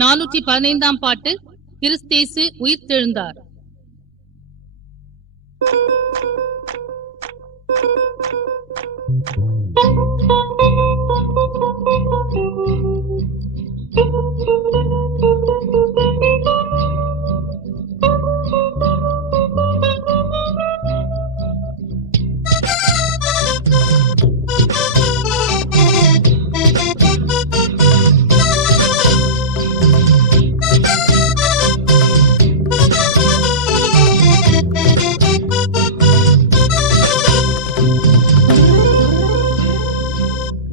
415 பாட்டு. கிறிஸ்தேசு உயிர்த்தெழுந்தார்.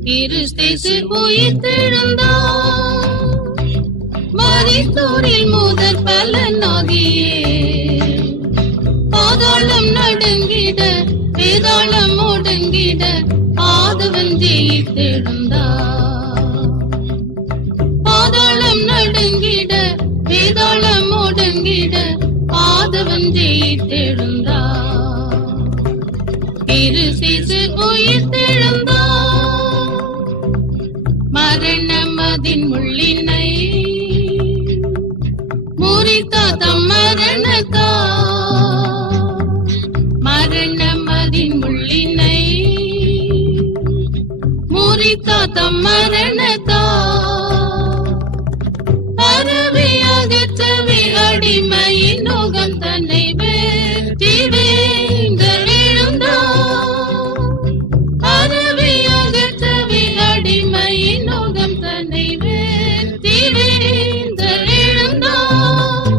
கிறிஸ்தேசு உயிர்த்தெழுந்தார், மரித்தோரில் முதற் பலனாகியே. பாதாளம் நடுங்கிட, வேதாளம் ஒடுங்கிட, ஆதவன் ஜெயித்தெழுந்தார். பாதாளம் நடுங்கிட, வேதாளம் ஒடுங்கிட, ஆதவன் ஜெயித்தெழுந்தார். கிறிஸ்தேசு உயிர்த்தெழுந்தார், மரணமதின் முள்ளினை முறித்தா தம் மரணத்தா. மரணமதின் முள்ளினை முறித்தா தம் மரணத்தா. அறவே அகற்றவே அடிமையின் நோகம் தன்னை வெற்றி வேந்த எழுந்தார். அறவே அகற்றவே அடிமையின் நோகம் தன்னை வெற்றி வேந்த எழுந்தார்.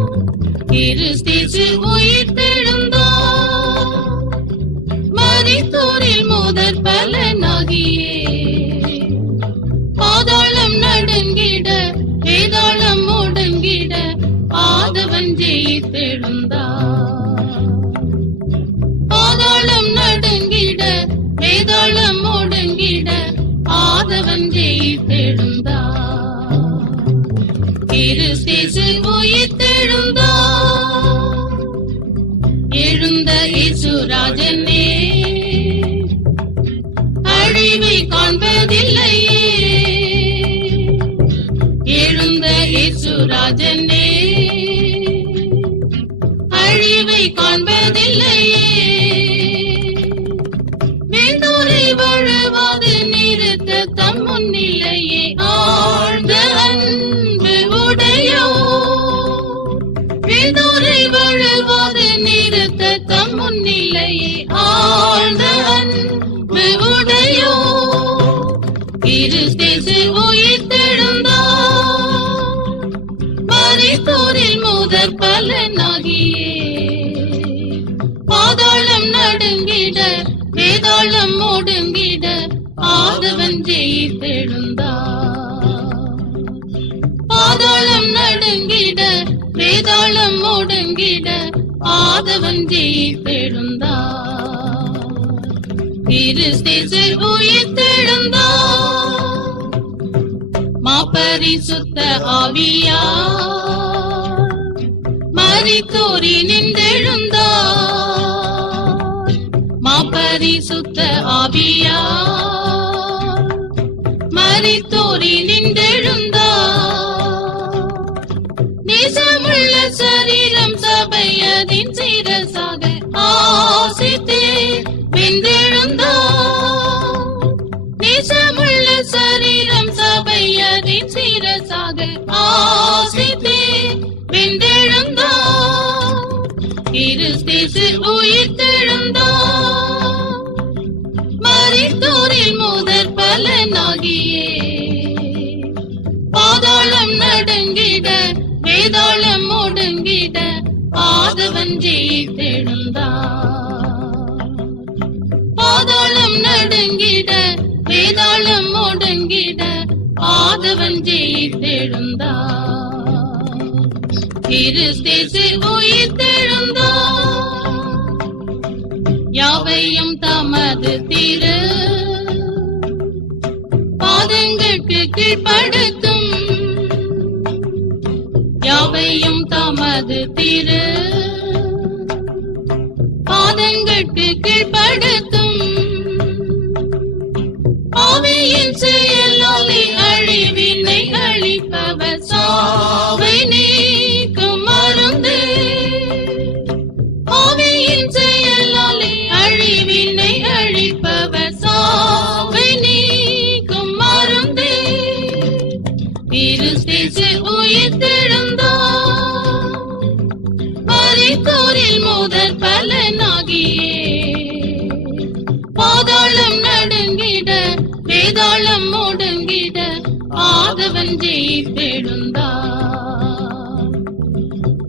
கிறிஸ்தேசு உயிர்த்தெழுந்தார், மரித்தோரில் முதற் பலனாகியே. பாதாளம் நடுங்கிட, வேதாளம் ஒடுங்கிட, ஆதவன் ஜெயித்தெழுந்தார். பாதாளம் நடுங்கிட, வேதாளம் ஒடுங்கிட, ஆதவன் ஜெயித்தெழுந்தார். கிறிஸ்தேசு உயிர்த்தெழுந்தார், எழுந்த இயேசுராஜனே அழிவை காண்பதில்லையே. எழுந்த இயேசுராஜனே அழிவை காண்பதில்லையே. வேந்தோரை வாழுவாது நிறுத்த தம் முன்னிலையே ஆழ்ந்த அன்பு உடையோ. வேந்தோரை வாழுவாது நிறுத்த தம் முன்னிலையே ஆழ்ந்த அன்பு உடையோ. கிறிஸ்தேசு உயிர்த்தெழுந்தார், மரித்தோரில் முதற் பலனாகியே. பாதாளம் நடுங்கிட, வேதாளம் ஒடுங்கிட, ஆதவன் ஜெயித்தெழுந்தார். பாதாளம் நடுங்கிட, வேதாளம் ஒடுங்கிட, ஆதவன் ஜெயித்தெழுந்தார். கிறிஸ்தேசு உயிர்த்தெழுந்தார், மாபரிசுத்த ஆவியார் மரித்தோரில் நின்றெழுந்தார். மாபரிசுத்த ஆவியார் மரித்தோரில் நின்றெழுந்தார். நேசமுள்ள சரீரம் சபையதின் சிரசாக ஆசித்தே வென்றெழுந்தார். நேசமுள்ள சரீரம் சபையதின் சிரசாக ஆசித்தே வென்றெழுந்தார். கிறிஸ்தேசு உயிர்த்தெழுந்தார், மரித்தோரில் முதற் பலனாகியே. பாதாளம் நடுங்கிட, வேதாளம் ஒடுங்கிட, ஆதவன் ஜெயித்தெழுந்தார். பாதாளம் நடுங்கிட, வேதாளம் ஒடுங்கிட, ஆதவன் ஜெயித்தெழுந்தார். கிறிஸ்தேசு உயிர்த்தெழுந்தார், யாவையும் தமது திரு பாதங்களுக்கு கீழ்ப்படுத்தும். யாவையும் தமது திரு பாதங்களுக்கு கீழ்ப்படுத்தும். ஆவியின் செயலாலே அழிவினை அழிப்பவர் கிறிஸ்து உயிர்த்தெழுந்தார். மரித்தோரில் முதற் பலனாகியே பாதாளம் நடுங்கிட வேதாளம் முடங்கிட ஆதவன் ஜெயித்தெழுந்தார்.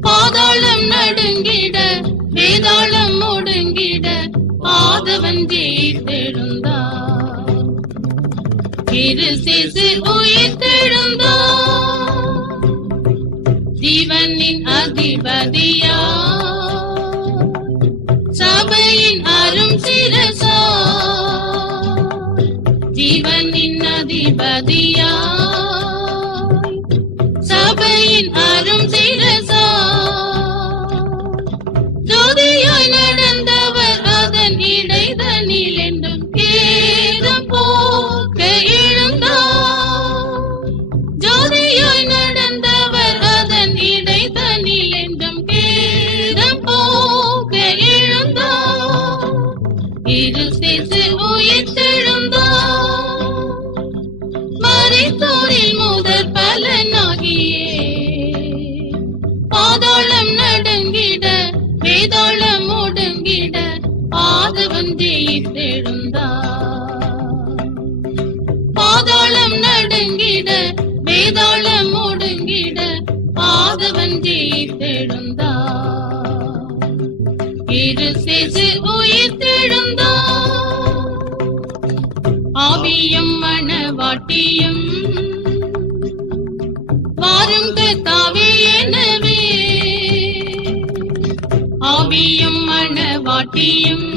பாதாளம் நடுங்கிட வேதாளம் முடங்கிட ஆதவன் ஜெயித்தெழுந்தார். கிறிஸ்து உயிர்த்தெழுந்தார். ஜீவனின் அதிபதியா சபையின் அரும் சிரசா ஜீவனின் அதிபதியா சபையின் அரும் சிரசா ஜோதியாய் நடந்தவர் அதன் இடைதனில் என்றும் கேதம் போக்க எழுந்தார். ஜோதியாய் நடந்தவர் அதன் இடைதனில் என்றும் கேதம் போக்க எழுந்தார். கிறிஸ்து உயிர்த்தெழுந்தார். மரித்தோரில் முதற் பலனாகியே பாதாளம் நடுங்கிட வேதாளம் முடங்கிட ஆதவன் ஜெயித்தெழுந்தார். பாதாளம் நடுங்கிட வேதாளம் முடங்கிட ஆதவன் ஜெயித்தெழுந்தார். கிறிஸ்து உயிர்த்தெழுந்தார். ஆவியும் மணவாட்டியும் வாரும் கர்த்தாவே எனவே ஆவியும் மணவாட்டியும்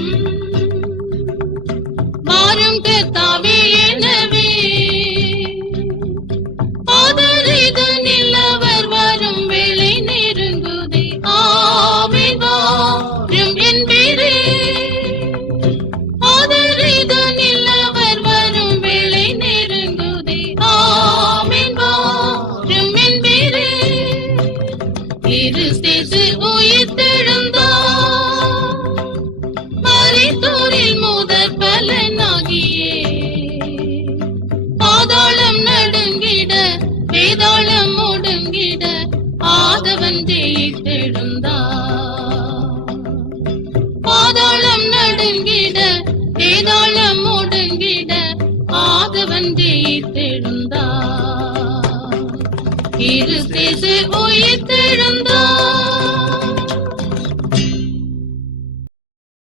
வாரும் கர்த்தாவே எனவே ஆதரிதனில் அவர் வரும் வேளை நெருங்குதே ஆமென் வாரும் என்பீரே. ஆதரிதனில் அவர் வரும் வேளை நெருங்குதே ஆமென் வாரும் என்பீரே. கிறிஸ்து உயிர்த்தெழுந்தார். மரித்தோரில் முதற் பலனாகியே பாதாளம் நடுங்கிட வேதாளம் முடங்கிட ஆதவன் ஜெயித்தெழுந்தார். பாதாளம் நடுங்கிட வேதாளம் முடங்கிட ஆதவன் ஜெயித்தெழுந்தார். கிறிஸ்து உயிர்